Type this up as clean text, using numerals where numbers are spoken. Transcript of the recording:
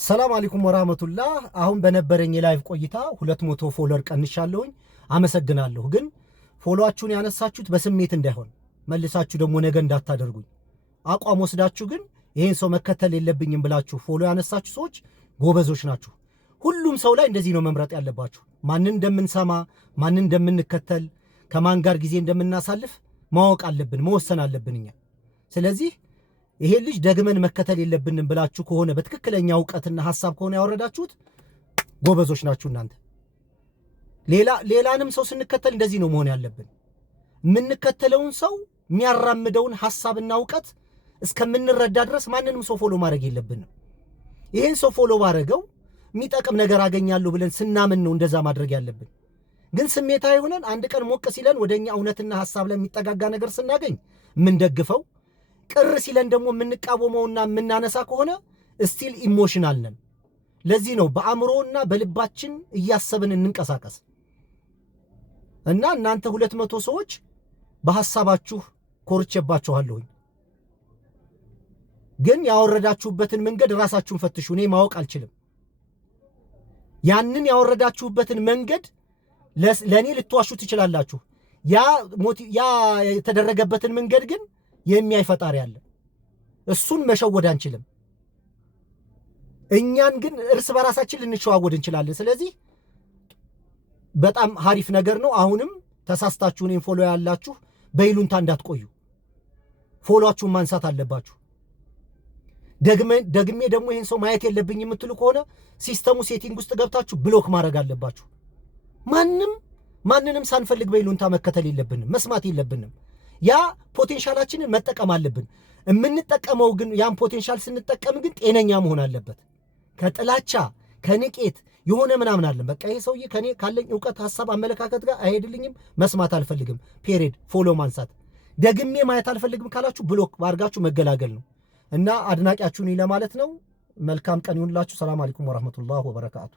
ሰላም አለይኩም ወራህመቱላህ። አሁን በነበረኝ የላይቭ ቆይታ 200 ፎሎወር ቀንሻለሁኝ። አመሰግናለሁ። ግን ፎሎዋችሁን ያነሳችሁት በስሜት እንዳይሆን መልሳችሁ ደግሞ ነገ እንዳታደርጉኝ አቋም ወስዳችሁ ግን ይሄን ሰው መከተል የለብኝም ብላችሁ ፎሎ ያነሳችሁ ሰዎች ጎበዞች ናችሁ። ሁሉም ሰው ላይ እንደዚህ ነው መምረጥ ያለባችሁ። ማንን እንደምንሰማ፣ ማንን እንደምንከተል፣ ከማን ጋር ጊዜ እንደምናሳልፍ ማወቅ አለብን፣ መወሰን አለብን እኛ። ስለዚህ ይሄ ልጅ ደግመን መከተል የለብንም ብላችሁ ከሆነ በትክክለኛ ዕውቀትና ሐሳብ ከሆነ ያወረዳችሁት ጎበዞች ናችሁ እናንተ። ሌላንም ሰው ስንከተል እንደዚህ ነው መሆን ያለብን። የምንከተለውን ሰው የሚያራምደውን ሐሳብና ዕውቀት እስከምንረዳ ድረስ ማንንም ሰው ፎሎ ማድረግ የለብንም። ይሄን ሰው ፎሎ ባረገው የሚጠቅም ነገር አገኛለሁ ብለን ስናምን ነው እንደዛ ማድረግ ያለብን። ግን ስሜታዊ ሆነን አንድ ቀን ሞቅ ሲለን ወደኛ እውነትና ሐሳብ ላይ የሚጠጋጋ ነገር ስናገኝ የምንደግፈው፣ ቅር ሲለን ደግሞ የምንቃወመውና የምናነሳ ከሆነ ስቲል ኢሞሽናል ነን። ለዚህ ነው በአእምሮና በልባችን እያሰብን እንንቀሳቀስ እና እናንተ 200 ሰዎች በሐሳባችሁ ኮርቼባችኋለሁኝ። ግን ያወረዳችሁበትን መንገድ ራሳችሁን ፈትሹ። እኔ ማወቅ አልችልም። ያንን ያወረዳችሁበትን መንገድ ለኔ ልትዋሹ ትችላላችሁ። ያ የተደረገበትን መንገድ ግን የሚያይ ፈጣሪ አለ። እሱን መሸወድ አንችልም። እኛን ግን እርስ በራሳችን ልንሸዋወድ እንችላለን። ስለዚህ በጣም ሀሪፍ ነገር ነው። አሁንም ተሳስታችሁ እኔን ፎሎ ያላችሁ በይሉንታ እንዳትቆዩ፣ ፎሎአችሁን ማንሳት አለባችሁ። ደግሜ ደግሞ ይሄን ሰው ማየት የለብኝ የምትሉ ከሆነ ሲስተሙ ሴቲንግ ውስጥ ገብታችሁ ብሎክ ማድረግ አለባችሁ። ማንንም ሳንፈልግ በይሉንታ መከተል የለብንም፣ መስማት የለብንም። ያ ፖቴንሻላችንን መጠቀም አለብን። የምንጠቀመው ግን ያን ፖቴንሻል ስንጠቀም ግን ጤነኛ መሆን አለበት። ከጥላቻ ከንቄት የሆነ ምናምን አለን። በቃ ይሄ ሰውዬ ከኔ ካለኝ ዕውቀት፣ ሐሳብ፣ አመለካከት ጋር አይሄድልኝም፣ መስማት አልፈልግም፣ ፔሬድ ፎሎ ማንሳት። ደግሜ ማየት አልፈልግም ካላችሁ ብሎክ አድርጋችሁ መገላገል ነው። እና አድናቂያችሁን ለማለት ነው። መልካም ቀን ይሁንላችሁ። ሰላም አለይኩም ወራህመቱላሂ ወበረካቱ።